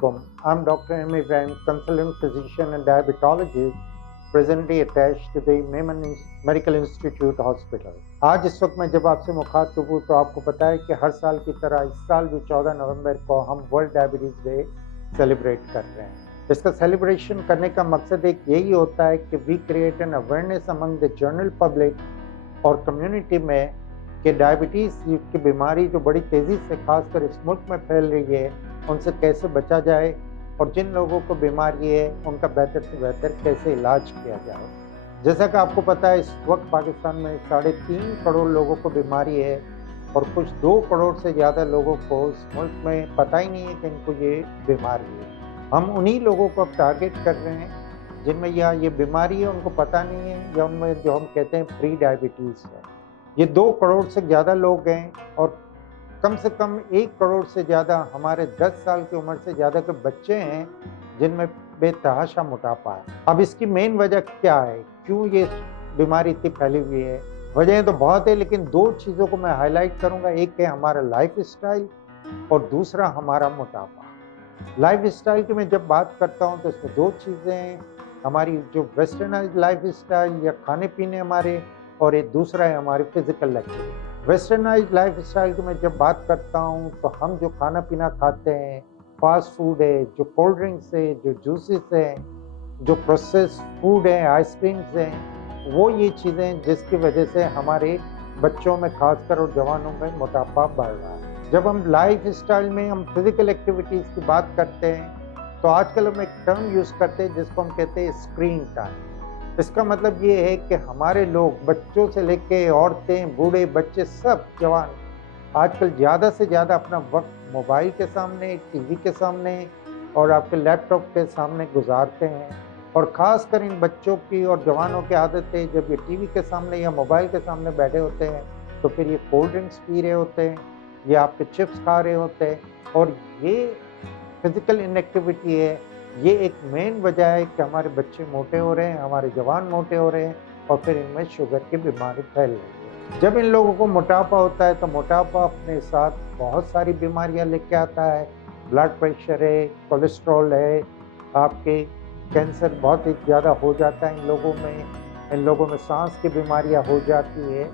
I'm Dr. M. Ibrahim, consultant physician and diabetologist, presently attached to the Memon Medical Institute Hospital. आज इस वक्त मैं जब आपसे मुखातिब हूँ तो आपको पता है कि हर साल की तरह इस साल भी 14 नवंबर को हम वर्ल्ड डायबिटीज़ डे सेलिब्रेट कर रहे हैं। इसका सेलिब्रेशन करने का मकसद एक यही होता है कि we create an awareness among the general public और कम्युनिटी में कि डायबिटीज़ की बीमारी जो बड़ी तेज़ी से खासकर इस मुल्क में फैल रही है उनसे कैसे बचा जाए और जिन लोगों को बीमारी है उनका बेहतर से बेहतर कैसे इलाज किया जाए। जैसा कि आपको पता है इस वक्त पाकिस्तान में 3.5 करोड़ लोगों को बीमारी है और कुछ 2 करोड़ से ज़्यादा लोगों को इस मुल्क में पता ही नहीं है कि इनको ये बीमारी है। हम उन्हीं लोगों को अब टारगेट कर रहे हैं जिनमें या ये बीमारी है उनको पता नहीं है या उनमें जो हम कहते हैं प्री डायबिटीज़ है। ये 2 करोड़ से ज़्यादा लोग हैं और कम से कम 1 करोड़ से ज़्यादा हमारे 10 साल की उम्र से ज़्यादा के बच्चे हैं जिनमें बेतहाशा मोटापा है। अब इसकी मेन वजह क्या है? क्यों ये बीमारी इतनी फैली हुई है? वजहें तो बहुत है लेकिन 2 चीज़ों को मैं हाईलाइट करूँगा। एक है हमारा लाइफ़स्टाइल और दूसरा हमारा मोटापा। लाइफ़स्टाइल की मैं जब बात करता हूँ तो इसमें 2 चीज़ें हैं। हमारी जो वेस्टर्नाइज़्ड लाइफ़स्टाइल या खाने-पीने हमारे और एक दूसरा है हमारी फिज़िकल एक्टिविटी। वेस्टर्नाइज़्ड लाइफ़स्टाइल की मैं जब बात करता हूँ तो हम जो खाना-पीना खाते हैं, फ़ास्ट फूड है, जो कोल्ड ड्रिंक्स है, जो जूसेस हैं, जो प्रोसेस्ड फूड है, आइसक्रीम्स हैं, वो ये चीज़ें जिसकी वजह से हमारे बच्चों में खासकर और जवानों में मोटापा बढ़ रहा है। जब हम लाइफ़स्टाइल में हम फिज़िकल एक्टिविटीज़ की बात करते हैं तो आजकल हम एक टर्म यूज़ करते हैं जिसको हम कहते हैं स्क्रीन टाइम। इसका मतलब ये है कि हमारे लोग बच्चों से लेके औरतें, बूढ़े, बच्चे सब जवान आजकल ज़्यादा से ज़्यादा अपना वक्त मोबाइल के सामने, टीवी के सामने और आपके लैपटॉप के सामने गुजारते हैं। और ख़ासकर इन बच्चों की और जवानों की आदत है जब ये टीवी के सामने या मोबाइल के सामने बैठे होते हैं तो फिर ये कोल्ड ड्रिंक्स पी रहे होते हैं, ये आपके चिप्स खा रहे होते हैं और ये फिज़िकल इनएक्टिविटी है। ये एक मेन वजह है कि हमारे बच्चे मोटे हो रहे हैं, हमारे जवान मोटे हो रहे हैं और फिर इनमें शुगर की बीमारी फैल रही है। जब इन लोगों को मोटापा होता है तो मोटापा अपने साथ बहुत सारी बीमारियां लेके आता है। ब्लड प्रेशर है, कोलेस्ट्रॉल है, आपके कैंसर बहुत ही ज़्यादा हो जाता है इन लोगों में सांस की बीमारियां हो जाती है।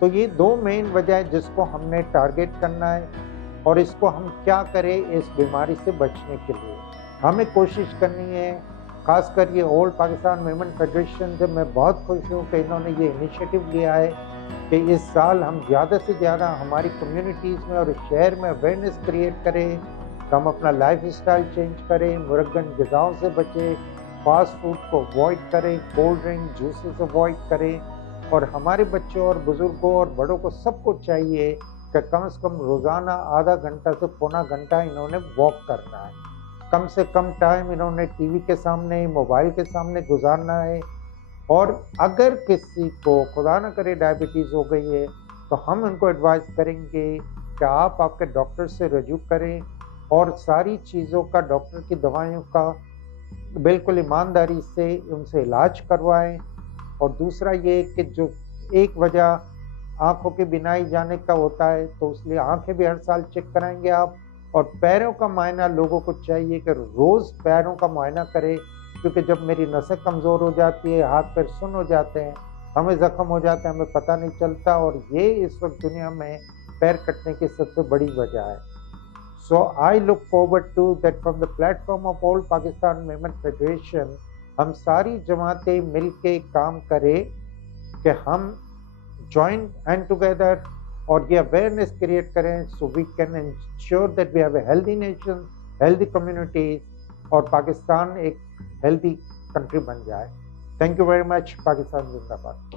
तो ये 2 मेन वजह है जिसको हमने टारगेट करना है और इसको हम क्या करें इस बीमारी से बचने के लिए। हमें कोशिश करनी है, खासकर ये ऑल पाकिस्तान मेमन फेडरेशन से मैं बहुत खुश हूँ कि इन्होंने ये इनिशिएटिव लिया है कि इस साल हम ज़्यादा से ज़्यादा हमारी कम्युनिटीज़ में और शहर में अवेयरनेस क्रिएट करें, कि हम अपना लाइफ़स्टाइल चेंज करें, मुरगन ग़िज़ाओं से बचें, फ़ास्ट फूड को अवॉइड करें, कोल्ड ड्रिंक, जूसेस अवॉइड करें और हमारे बच्चों और बुज़ुर्गों और बड़ों को सबको चाहिए कि कम से कम रोज़ाना आधा घंटा से पौना घंटा इन्होंने वॉक करना है। कम से कम टाइम इन्होंने टीवी के सामने, मोबाइल के सामने गुजारना है और अगर किसी को खुदा न करे डायबिटीज़ हो गई है तो हम उनको एडवाइस करेंगे कि आप आपके डॉक्टर से रजू करें और सारी चीज़ों का डॉक्टर की दवाइयों का बिल्कुल ईमानदारी से उनसे इलाज करवाएं। और दूसरा ये कि जो एक वजह आँखों के बिनाई जाने का होता है तो इसलिए आँखें भी हर साल चेक कराएँगे आप और पैरों का मुआयना लोगों को चाहिए कि रोज़ पैरों का मुआयना करें क्योंकि जब मेरी नसें कमज़ोर हो जाती है, हाथ पैर सुन्न हो जाते हैं, हमें ज़ख्म हो जाते हैं, हमें पता नहीं चलता और ये इस वक्त दुनिया में पैर कटने की सबसे बड़ी वजह है। So I look forward to that from the platform of All Pakistan Memon Federation हम सारी जमातें मिल के काम करें कि हम जॉइन हैंड टुगेदर और ये अवेयरनेस क्रिएट करें so we can ensure that we have a healthy nation, healthy communities और पाकिस्तान एक हेल्दी कंट्री बन जाए। Thank you very much. Pakistan जिंदाबाद।